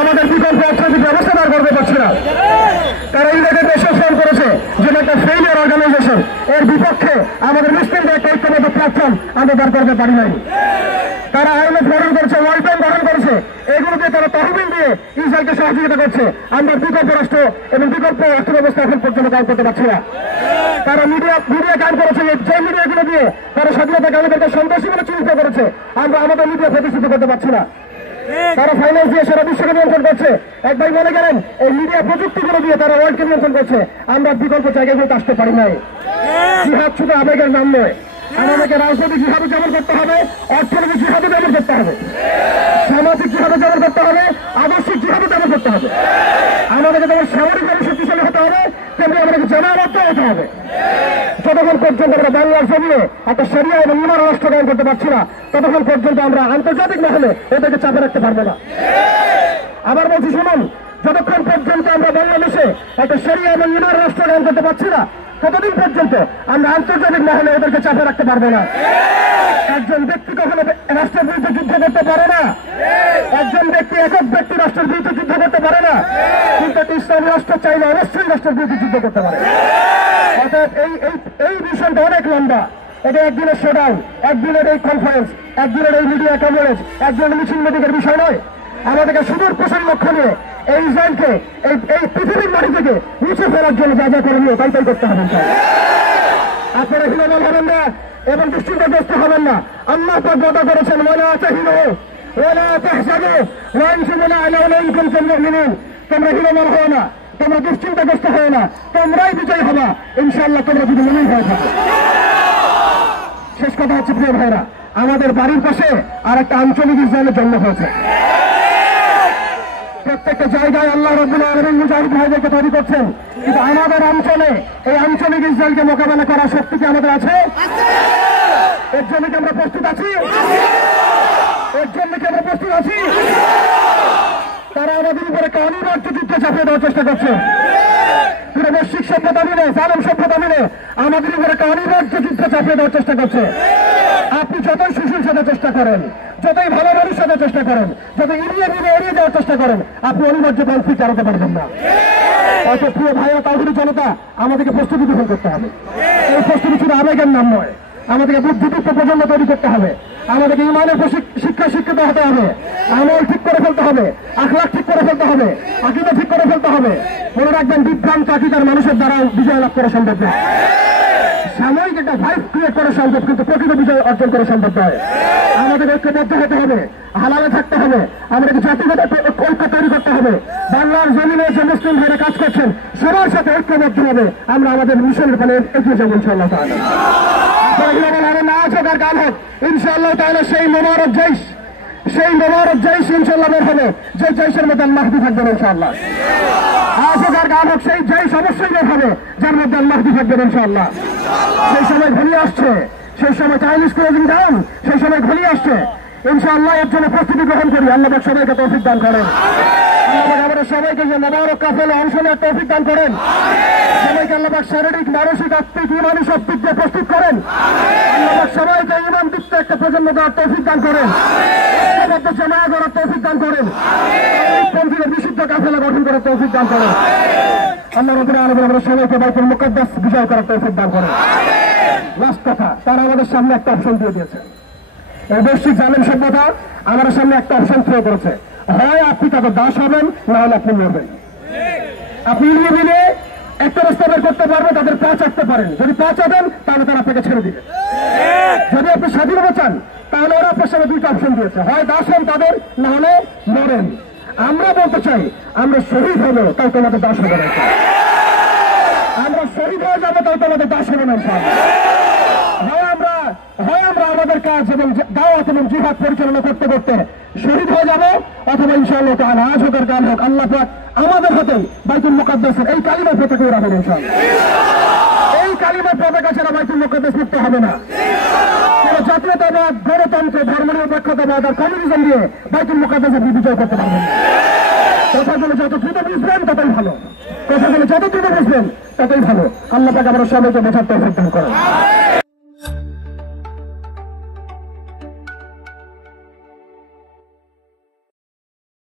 আমাদের বিকল্প অর্থনৈতিক ব্যবস্থা দাঁড় করতে পারছে না। তারা ইন্ডিয়াকে দেশে ফোন করেছে যেটা একটা ফেইলিয়ার অর্গানাইজেশন, এর বিপক্ষে আমাদের মুসলিমদের একটা ঐক্যবদ্ধ প্ল্যাটফর্ম আমরা দাঁড় করতে পারি নাই। তারা আইএমএফ গঠন করেছে, ওয়ার্ল্ড ব্যাংক গঠন করেছে, এগুলোকে তারা তহবিল দিয়ে ইসরায়েলকে সহযোগিতা করছে। আমরা বিকল্প রাষ্ট্র এবং বিকল্প অর্থ ব্যবস্থা এখন পর্যন্ত কাজ করতে পারছি না। তারা মিডিয়া কাজ করেছে, যে মিডিয়াগুলো দিয়ে তারা স্বাধীনতা কামীদেরকে সন্ত্রাসী বলে চিহ্নিত করেছে, আমরা আমাদের মিডিয়া প্রতিষ্ঠিত করতে পারছি না। তারা ফাইন্যান্স দিয়ে সারা বিশ্বকে নিয়ন্ত্রণ করছে। এক ভাই বলে গেলেন এই মিডিয়া প্রযুক্তিগুলো দিয়ে তারা ওয়ার্ল্ডকে নিয়ন্ত্রণ করছে। আমরা বিকল্প জায়গাগুলোতে আসতে পারি নাই। জিহাদ শুধু আবেগের নাম নয়, আমাদেরকে রাজনৈতিক জিহাদও যেমন করতে হবে, অর্থনৈতিক জিহাদও যেমন করতে হবে, সামাজিক জিহাদও যেমন করতে হবে, আদর্শিক জিহাদও যেমন করতে হবে। আমাদেরকে যেমন সামরিকভাবে শক্তিশালী হতে হবে, তেমনি আমাদেরকে জামায়াত হতে হবে। যতক্ষণ পর্যন্ত আমরা বাংলার জমিয়ে একটা শরিয়া এবং ইমান রাষ্ট্র কায়েম করতে পারছি না, ততক্ষণ পর্যন্ত আমরা আন্তর্জাতিক মহলে এদেরকে চাপে রাখতে পারবো না। আবার বলছি শুনুন, যতক্ষণ পর্যন্ত আমরা বাংলাদেশে একটা শরিয়া এবং ইমান রাষ্ট্র কায়েম করতে পারছি না, ততদিন পর্যন্ত আমরা আন্তর্জাতিক মহলে এদেরকে চাপে রাখতে পারবো না। একজন ব্যক্তি কখনো রাষ্ট্রের বিরুদ্ধে যুদ্ধ করতে পারে না, একজন ব্যক্তি একক ব্যক্তি রাষ্ট্রের বিরুদ্ধে যুদ্ধ করতে পারে না, কিন্তু একটা ইসলামী রাষ্ট্র চাইলে অবশ্যই রাষ্ট্রের বিরুদ্ধে যুদ্ধ করতে পারে। অর্থাৎ এই মিশনটা অনেক লম্বা। এটা একদিনের শোডাউন, একদিনের এই কনফারেন্স, একদিনের এই মিডিয়া কভারেজ, একদিনের মিছিল মিটিংয়ের বিষয় নয়। আমাদেরকে সুদূর প্রসারী লক্ষ্য নিয়ে এই ইসরায়েলকে এই পৃথিবীর মাটি থেকে মুছে ফেলার জন্য যা যা করণীয় তাই করতে হবে। আপনারা হীনবল হবেন না এবং দুশ্চিন্তাগ্রস্ত হবেন না। আল্লাহ পাক ওয়াদা করেছেন, ওয়ালা তাহিনু ওয়ালা তাহজানু ওয়া আনতুম আ'লাউনা ইন কুনতুম মুমিনিন। তোমরা হীনবল হও না, তোমরা দুশ্চিন্তাগ্রস্ত হও না, তোমরাই বিজয়ী হবা ইনশাআল্লাহ, তোমরা যদি মুমিন হয়ে থাকো। শেষ কথা হচ্ছে, প্রিয় ভাইরা, আমাদের বাড়ির পাশে আর একটা আঞ্চলিক ইসরায়েলের জন্ম হয়েছে। প্রত্যেকটা জায়গায় আল্লাহ রাব্বুল আলামিন মুজাহিদ ভাইদেরকে তৈরি করছেন, কিন্তু আমাদের অঞ্চলে এই আঞ্চলিক ইসরায়েলকে মোকাবেলা করার শক্তি কি আমাদের আছে? এর জন্য কি আমরা প্রস্তুত আছি? এর জন্য কি আমরা প্রস্তুত আছি? তারা আমাদের উপরে একটা অনিবার্য যুদ্ধ চাপিয়ে দেওয়ার চেষ্টা করছে। পুরো বৈশ্বিক সভ্যতা মিলে, জালেম সভ্যতা মিলে আমাদের উপরে একটা অনিবার্য যুদ্ধ চাপিয়ে দেওয়ার চেষ্টা করছে। আপনি যতই সুশীল সাথে চেষ্টা করেন, যতই ভালো মানুষ সাথে চেষ্টা করেন, যত এড়িয়ে যাওয়ার চেষ্টা করেন, আপনি অনিবার্য কনফ্লিক্ট চালাতে পারবেন না। অত প্রিয় ভাইয়া তাওহীদি জনতা, আমাদেরকে প্রস্তুতি গ্রহণ করতে হবে। এই প্রস্তুতি শুধু আবেগের নাম নয়, আমাদেরকে বুদ্ধিদীপ্ত প্রজন্ম তৈরি করতে হবে, আমাদেরকে ইমানের শিক্ষা শিক্ষিত হতে হবে, আমল ঠিক করে ফেলতে হবে, আখলাক ঠিক করে ফেলতে হবে, আকীদা ঠিক করে ফেলতে হবে। মনে রাখবেন, বিভ্রান্ত আকীদার মানুষের দ্বারা বিজয় লাভ করা সম্ভব নয়। সাময়িক একটা ভাইব ক্রিয়েট করা সম্ভব, কিন্তু প্রকৃত বিজয় অর্জন করা সম্ভব নয়। আমাদের ঐক্যবদ্ধ হতে হবে, হালালে থাকতে হবে, আমাদেরকে জাতিগত ঐক্য তৈরি করতে হবে। বাংলার জমিনে যে মুসলিম ভাইরা কাজ করছেন, সবার সাথে ঐক্যবদ্ধ হবে, আমরা আমাদের মিশনের ফলে এগিয়ে যাবো ইনশাআল্লাহ তাআলা। নাচ হোক আর গান হোক, ইনশাআল্লাহ তাআলা সেই মোবারক জৈশ ইনশাআল্লাহ বের হবে, যে জৈশের মধ্যে মাহদি থাকবেন ইনশাআল্লাহ। আজ হোক আর গান হোক, সেই জৈশ অবশ্যই বের হবে যার মধ্যে মাহদি থাকবেন ইনশাআল্লাহ। সেই সময় ঘনিয়ে আসছে, সেই সময় চাইনিজ ক্লোজিং ডাউন, সেই সময় ঘনিয়ে আসছে ইনশাআল্লাহ। এর জন্য প্রস্তুতি গ্রহণ করি। আল্লাহ পাক সবাইকে তৌফিক দান করেন। আল্লাহ পাক আমাদের সবাইকে যে মোবারক কাফেলা অংশ নেওয়ার তৌফিক দান করেন। সবাইকে আল্লাহ পাক শারীরিক, মানসিক, আত্মিক, ইমানি সব দিক দিয়ে প্রস্তুত করেন। আল্লাহ পাক সবাইকে ইমান দীপ্ত একটা প্রজন্ম দেওয়ার তৌফিক দান করেন, ঐক্যবদ্ধ জামায়াত করার তৌফিক দান করেন, পন্থীদের বিশুদ্ধ কাফেলা গঠন করার তৌফিক দান করেন। আল্লাহ রাব্বুল আলামিন আমাদের সবাইকে বাইতুল মুকাদ্দাস বিজয় করার তৌফিক দান করেন। লাস্ট কথা, তারা আমাদের সামনে একটা অপশন দিয়ে দিয়েছে। এই বৈশ্বিক জালেম সভ্যতা আমাদের সামনে একটা অপশন থ্রো করেছে, হয় আপনি তাদের দাস হবেন, না হলে আপনি মরবেন। আপনি নিয়ে দিলে একটা রাস্তা বের করতে পারবেন, তাদের পা চাটতে পারেন। যদি পা চাটেন তাহলে তারা আপনাকে ছেড়ে দিবে। যদি আপনি স্বাধীনতা চান, তাহলে ওরা আপনার সামনে দুইটা অপশন দিয়েছে, হয় দাস হন তাদের, না হলে মরেন। আমরা বলতে চাই, আমরা শহীদ হবো তাই তোমাদের দাস হবে না। আমরা শহীদ হয়ে যাবো তাই তোমাদের দাস হবে না। হয় আমরা আমাদের কাজ এবং দাওয়াত এবং জিহাদ পরিচালনা করতে করতে শহীদ হয়ে যাবো, অথবা ইনশাআল্লাহ তাআলা আজ হোক আর কাল হোক আল্লাহ পাক আমাদের হাতে বাইতুল মুকাদ্দাসের এই কালিমার পতাকা উড়াবেন ইনশাআল্লাহ। এই কালিমার পতাকা ছাড়া বাইতুল মুকাদ্দাস মুক্ত হবে না। কোন জাতীয়তাবাদ, গণতন্ত্র, ধর্মনিরপেক্ষতাবাদ আর কমিউনিজম দিয়ে বাইতুল মুকাদ্দাসের বিজয় করতে পারবেন না। কথাগুলো যত দ্রুত বুঝবেন ততই ভালো, কথাগুলো যত দ্রুত বুঝবেন ততই ভালো। আল্লাহ পাক আমরা সবাইকে বোঝার তৌফিক দান করেন।